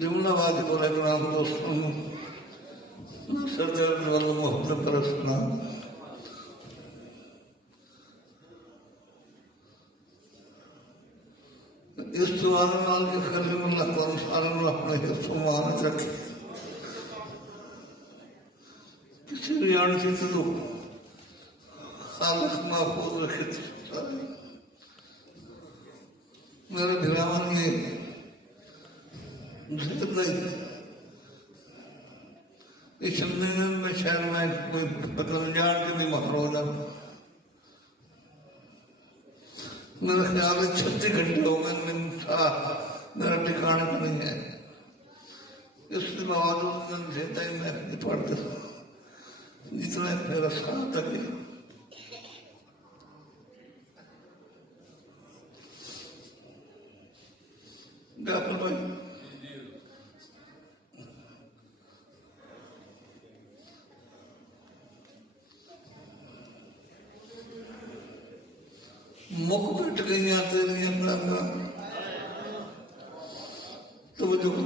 جملہ بات کو اکرام دوستوں سردرد والا محبت پرستنا اس سوال نال کے خلیل اللہ کو انسان اللہ اپنے حصوں مانا رکھے کسی بھی آنچی تو خالق محفوظ رکھے تھے میرے بھراوان یہ ذکر نہیں اس شمدین میں شہر میں کوئی پتن جان کے بھی محرو جاتا میرا خیال ہے 36 گھنٹے ہو گئے میرا ٹھکانے کا نہیں ہے اس کے باوجود میں دیتا ہی میں پڑھتا تھا جتنا میرا ساتھ تک ڈاکٹر بھائی مک بیٹھ گئی آتے نہیں اپنا توجہ کرو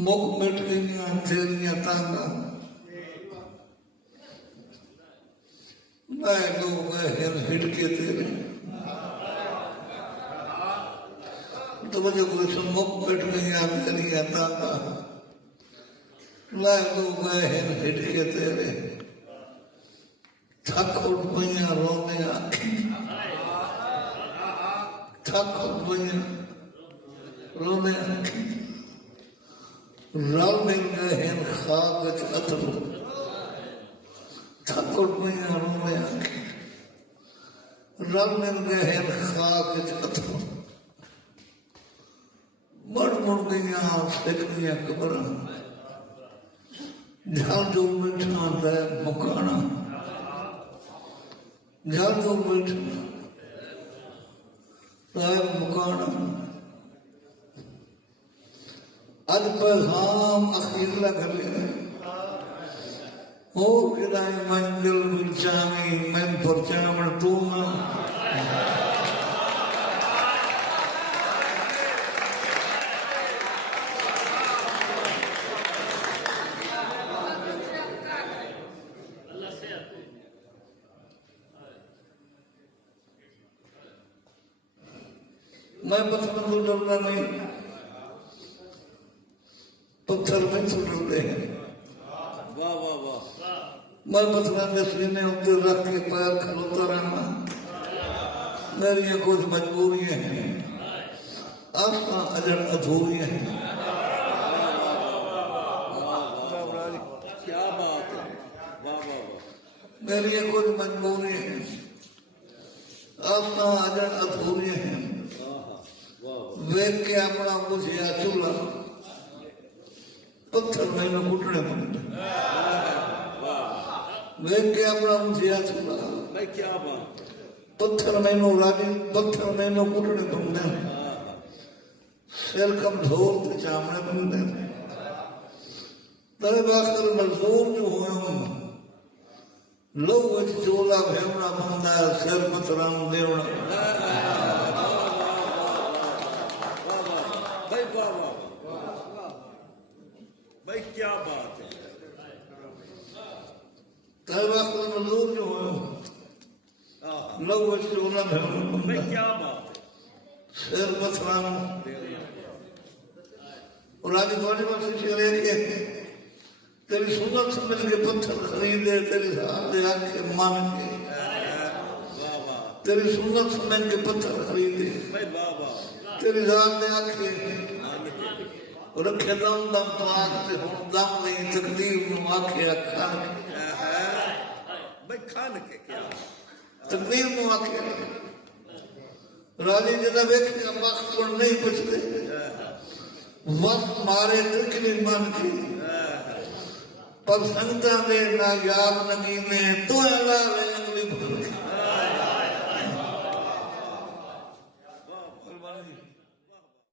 مک بیٹھ گئی آتے نہیں تانگا میں لوگ ہٹ کے تیرے توجہ کرو مک بیٹھ گئی آتے نہیں تانگا میں لوگ ہٹ کے تیرے تھک اٹھ پئیاں رونے آنکھیں تھک اٹھ پئیاں رونے آنکھیں رل مل گئے ہیں خاک وچ اترو تھک اٹھ پئیاں رونے آنکھیں رل مل گئے ہیں خاک وچ اترو مڑ مڑ گئیاں سکھیاں قبراں جھل جو مٹھا دے مکانا جھل جو مٹھا صاحب مکانا اج پیغام اخیر لگ لیا ہو گرائے منزل بچامی میں پرچامن تو نہ میں پتھر تو ڈرنا نہیں پتھر میں تو ڈرتے ہیں میں پتھر میں سینے ہوتے رکھ کے پیر کھلوتا رہنا میری کچھ مجبوریاں ہیں آساں اجر ادھوریاں ہیں میری کچھ مجبوریاں ہیں آساں اجر ادھوریاں ہیں ویک کے اپنا مجھے چولہا پتھر میں نہ کٹنے پڑتے ویک کے اپنا مجھے چولہا پتھر میں نہ راجی پتھر میں نہ کٹنے پڑتے سر کمزور تے چامنے پڑتے ترے باخر مزدور جو ہوئے لوگ چولہا بھیونا بندہ سر پتھران دیونا بھائی کیا بات ہے تر وقت مزدور جو ہو لوگ چولہا بھیونا بھائی کیا بات ہے سر پتھران اور آج بڑی بات چلے کہ تیری سنت سمجھ کے پتھر خریدے تیری ساتھ دے آنکھیں مان کے تیری سنت سمجھ کے پتھر خریدے تیری ذات دے آنکھیں رکھے دم دم پاک تے ہون دم نہیں تقدیر نو آکھیا کھان کے کیا تقدیر نو آکھیا راجی جدہ بیکھیا وقت پر نہیں پچھتے وقت مارے ترکلی مان کی پر سنگتا دے ناگیاب نگینے تو اعلیٰ